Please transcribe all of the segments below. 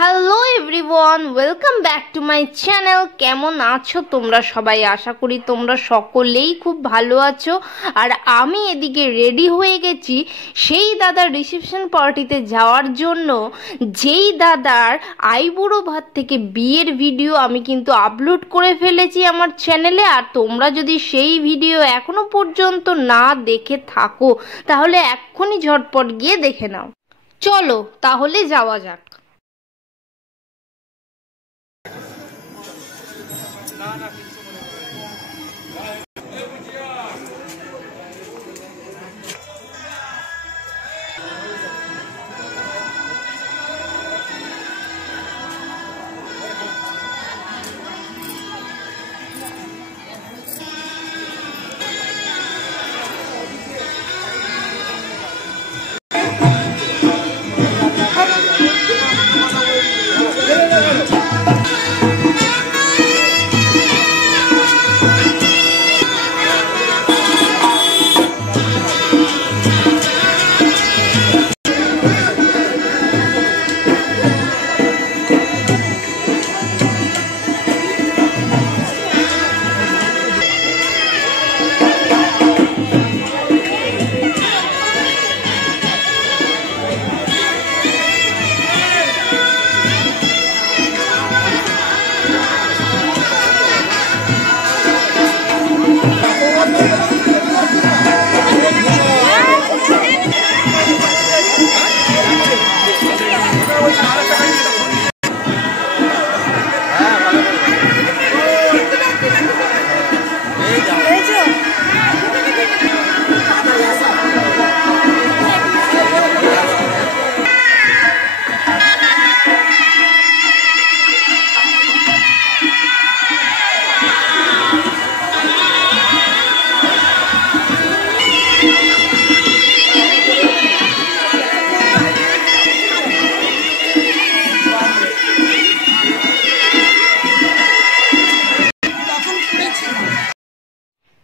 Hello everyone, welcome back to my channel. কেমন আছো তোমরা সবাই? আশা করি তোমরা সকলেই খুব ভালো আছো। আর আমি এদিকে রেডি হয়ে গেছি সেই দাদার রিসেপশন পার্টিতে যাওয়ার জন্য, যেই দাদার আইবুড়ো ভাত থেকে বিয়ের ভিডিও আমি কিন্তু আপলোড করে ফেলেছি আমার চ্যানেলে। আর তোমরা যদি সেই ভিডিও এখনো পর্যন্ত না দেখে থাকো তাহলে এক্ষুনি ঝটপট গিয়ে দেখে নাও। চলো তাহলে যাওয়া যাক।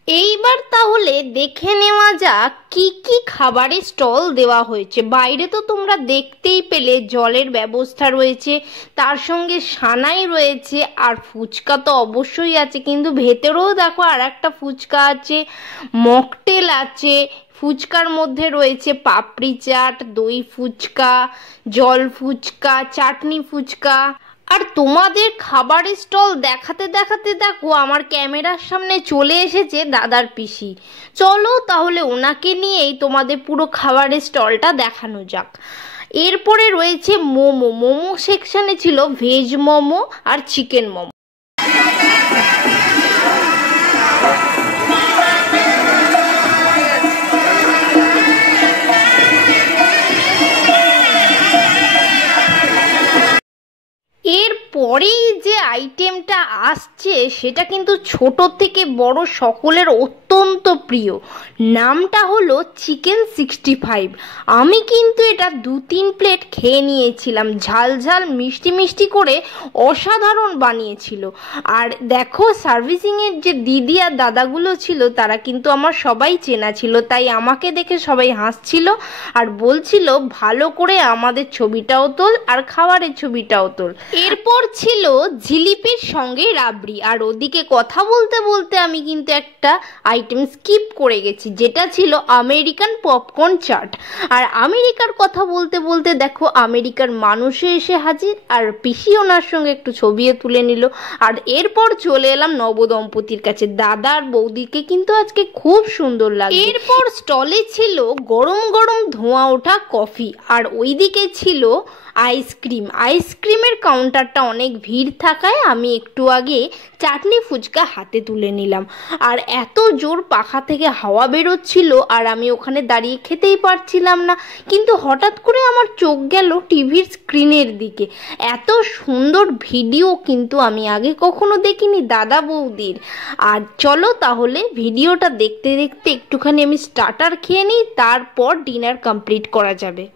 এইবার তাহলে দেখে নেওয়া যাক কি কি খাবারের স্টল দেওয়া হয়েছে। বাইরে তো তোমরা দেখতেই পেলে জলের ব্যবস্থা রয়েছে, তার সঙ্গে সানাই রয়েছে, আর ফুচকা তো অবশ্যই আছে, কিন্তু ভেতরেও দেখো আর একটা ফুচকা আছে, মকটেল আছে। ফুচকার মধ্যে রয়েছে পাপড়ি চাট, দই ফুচকা, জল ফুচকা, চাটনি ফুচকা। আর তোমাদের খাবারের স্টল দেখাতে দেখাতে দেখো আমার ক্যামেরার সামনে চলে এসেছে দাদার পিসি। চলো তাহলে ওনাকে নিয়েই তোমাদের পুরো খাবারের স্টলটা দেখানো যাক। এরপরে রয়েছে মোমো। মোমো সেকশনে ছিল ভেজ মোমো আর চিকেন মোমো। এরপরেই যে আইটেমটা আসছে সেটা কিন্তু ছোট থেকে বড় সকলের অত্যন্ত প্রিয়। নামটা হলো চিকেন 65। আমি কিন্তু এটা 2-3 প্লেট খেয়ে নিয়েছিলাম। ঝাল ঝাল মিষ্টি মিষ্টি করে অসাধারণ বানিয়েছিল। আর দেখো সার্ভিসিংয়ের যে দিদি আর দাদাগুলো ছিল তারা কিন্তু আমার সবাই চেনা ছিল, তাই আমাকে দেখে সবাই হাসছিল আর বলছিল ভালো করে আমাদের ছবিটাও তোল আর খাবারের ছবিটাও তোল। এরপর ছিল জিলিপির সঙ্গে রাবড়ি। আর ওদিকে কথা বলতে বলতে আমি কিন্তু একটা আইটেম স্কিপ করে গেছি, যেটা ছিল আমেরিকান পপকর্ন চাট। আর আমেরিকার কথা বলতে বলতে দেখো আমেরিকার মানুষে এসে হাজির, আর পিসি ওনার সঙ্গে একটু ছবিও তুলে নিল। আর এরপর চলে এলাম নবদম্পতির কাছে। দাদা আর বৌদিকে কিন্তু আজকে খুব সুন্দর লাগে। এরপর স্টলে ছিল গরম গরম ধোঁয়া ওঠা কফি, আর ওইদিকে ছিল আইসক্রিম। আইসক্রিমের কাউন্টারটা অনেক ভিড় থাকায় আমি একটু আগে চাটনি ফুচকা হাতে তুলে নিলাম। আর এত জোর পাখা থেকে হাওয়া বেরোচ্ছিল আর আমি ওখানে দাঁড়িয়ে খেতেই পারছিলাম না, কিন্তু হঠাৎ করে আমার চোখ গেল টিভির স্ক্রিনের দিকে। এত সুন্দর ভিডিও কিন্তু আমি আগে কখনো দেখিনি দাদা বৌদির। আর চলো তাহলে ভিডিওটা দেখতে দেখতে একটুখানি আমি স্টার্টার খেয়ে নিই, তারপর ডিনার কমপ্লিট করা যাবে।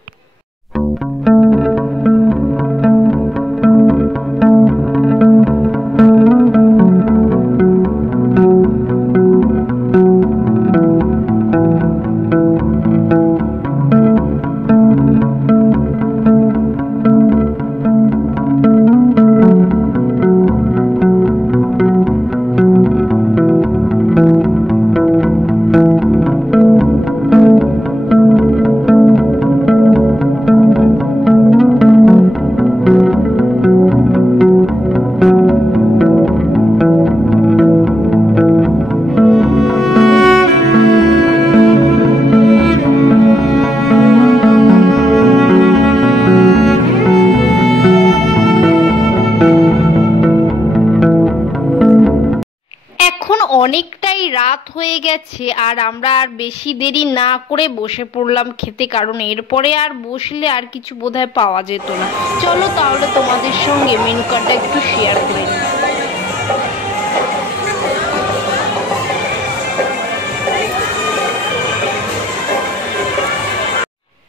রাত হয়ে গেছে আর আমরা আর বেশি দেরি না করে বসে পড়লাম খেতে, কারণ এরপরে আর বসলে আর কিছু বোধহয় পাওয়া যেত না। চলো তাহলে তোমাদের সঙ্গে মেনু কার্ডটা একটু শেয়ার করে নিই।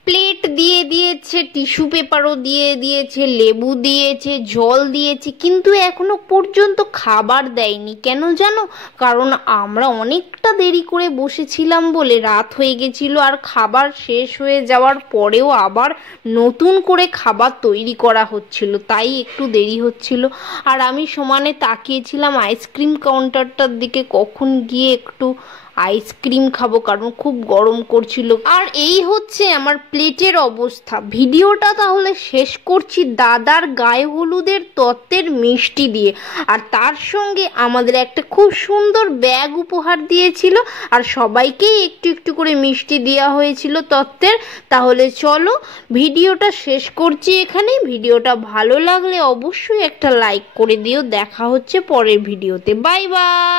প্লেট দিয়ে দিয়েছে, টিস্যু পেপারও দিয়ে দিয়েছে, লেবু দিয়েছে, জল দিয়েছে, কিন্তু এখনো পর্যন্ত খাবার দেয়নি। কেন জানো? কারণ আমরা অনেকটা দেরি করে বসেছিলাম বলে রাত হয়ে গেছিল, আর খাবার শেষ হয়ে যাওয়ার পরেও আবার নতুন করে খাবার তৈরি করা হচ্ছিল, তাই একটু দেরি হচ্ছিল। আর আমি সমানে তাকিয়েছিলাম আইসক্রিম কাউন্টারটার দিকে, কখন গিয়ে একটু আইসক্রিম খাবো, কারণ খুব গরম করছিল। আর এই হচ্ছে আমার প্লেটের অবস্থা। ভিডিওটা তাহলে শেষ করছি দাদার গায়ে হলুদের তত্ত্বের মিষ্টি দিয়ে, আর তার সঙ্গে আমাদের একটা খুব সুন্দর ব্যাগ উপহার দিয়েছিল, আর সবাইকেই একটু একটু করে মিষ্টি দেওয়া হয়েছিল তত্ত্বের। তাহলে চলো ভিডিওটা শেষ করছি এখানে। ভিডিওটা ভালো লাগলে অবশ্যই একটা লাইক করে দিও। দেখা হচ্ছে পরের ভিডিওতে। Bye bye.